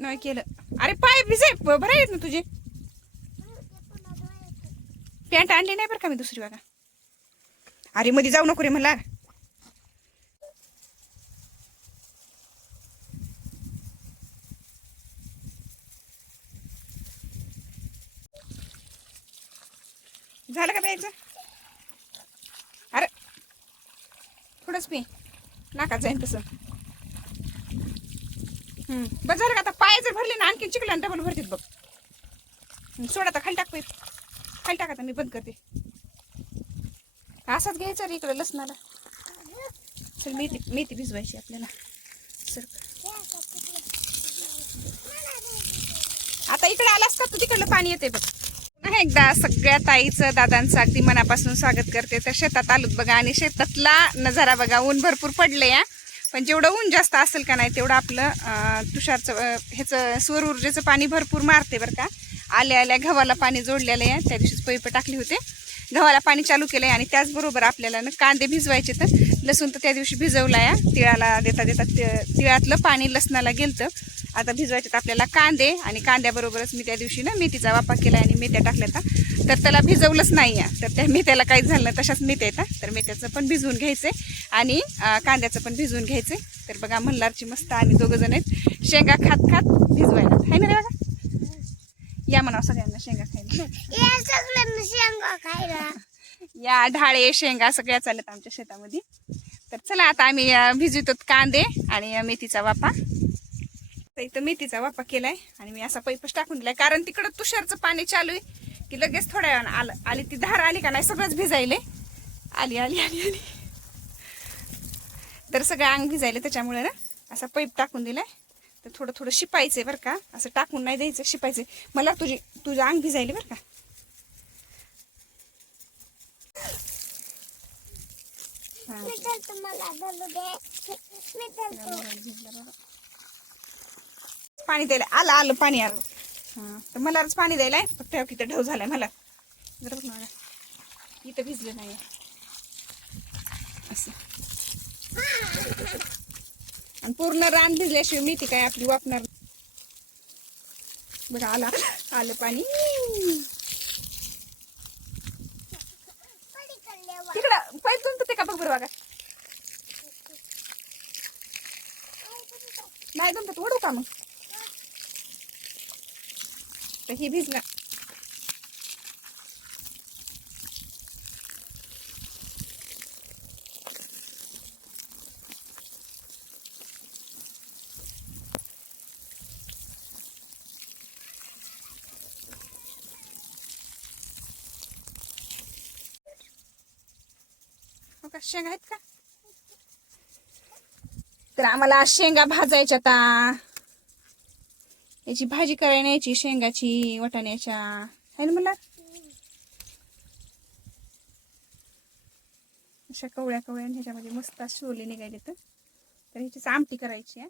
नाही केलं. अरे पाय भिजे भरा येत ना तुझे. पॅन्ट आणली नाही बरं का मी दुसरी बघा. अरे मध्ये जाऊ नको रे मला. झालं का प्यायचं? अरे थोडंच पी, नाकात जाईन तसं. बस झालं का? आता पाय जर भरले ना आणखी चिकला डबल भरतील बघ. सोड आता, खाली टाक पाईप. खाली टाक आता, मी बंद करते. असाच घ्यायचा रे इकडे लसणाला. चल मेथी मेथी भिजवायची आपल्याला. सर आता इकडे आलास का तू, तिकडलं पाणी येते बघ. पुन्हा एकदा सगळ्या ताईचं दादांचं अगदी मनापासून स्वागत करते. तर शेतात आलोत बघा आणि शेतातला नजारा बघा. ऊन भरपूर पडले या, पण जेवढं ऊन जास्त असेल का नाही तेवढं आपलं तुषारचं ह्याचं सौर ऊर्जेचं पाणी भरपूर मारते बरं का. आल्या आल्या गव्हाला पाणी जोडलेलं आहे. त्या दिवशीच पैप टाकले होते, गव्हाला पाणी चालू केलं आहे. आणि त्याचबरोबर आपल्याला ना कांदे भिजवायचे. तर लसूण तर त्या दिवशी भिजवला या, तिळाला देता देता तिळातलं पाणी लसणाला गेलतं. आता भिजवायचे आपल्याला कांदे, आणि कांद्याबरोबरच मी त्या दिवशी ना मेथीचा वापा केला आणि मेथ्या टाकल्या. तर त्याला भिजवलंच नाही आहे, तर त्या मेथ्याला काहीच झालं नाही, तशाच मेथ्या येतात. तर मेथ्याचं पण भिजवून घ्यायचं आणि कांद्याचं पण भिजवून घ्यायचं. तर बघा मल्हारची मस्त आम्ही दोघं जण आहेत शेंगा खात खात भिजवायला. आहे ना रे बघा? या म्हणावं सगळ्यांना शेंगा खायला. या ढाळे शेंगा सगळ्या चालत आमच्या शेतामध्ये. तर चला आता आम्ही भिजवतो कांदे आणि मेथीचा वापा. तर इथं मेथीचा वापा केलाय आणि मी असा पैपच टाकून दिलाय, कारण तिकडं तुषारचं पाणी चालू आहे की लगेच थोड्या वेळानं आली ती धार आली का नाही सगळंच भिजायले. आली आली आली आली तर सगळं अंग भिजायले, त्याच्यामुळे ना असा पैप टाकून दिलाय. तर थोडं थोडं शिपायचंय बरं का, असं टाकून नाही द्यायचं, शिपायचंय. मला तुझं अंग भिजायले बरं का. पाणी द्यायला आलं आलं पाणी आलं. तर मलाच पाणी द्यायलाय, फक्त किती ढव झालाय मला. इथं भिजलं नाही असं. आणि पूर्ण रान भिजल्याशिवाय मेथी काय आपली वापणार बघा. आलं पाणी. तिकडं पाईप तुमचं ते का बघ बरं बघा. नाही तुमचं ओढू का मग? तर हे भिजलं. शेंगा आहेत का? तर आम्हाला शेंगा भाजायच्या आता. याची भाजी करायला यायची शेंगाची वाटाण्याच्या, आहे ना मला. अशा कवळ्या कवळ्या ह्याच्यामध्ये मस्त शोले निघायले. तर ह्याची आमटी करायची आहे.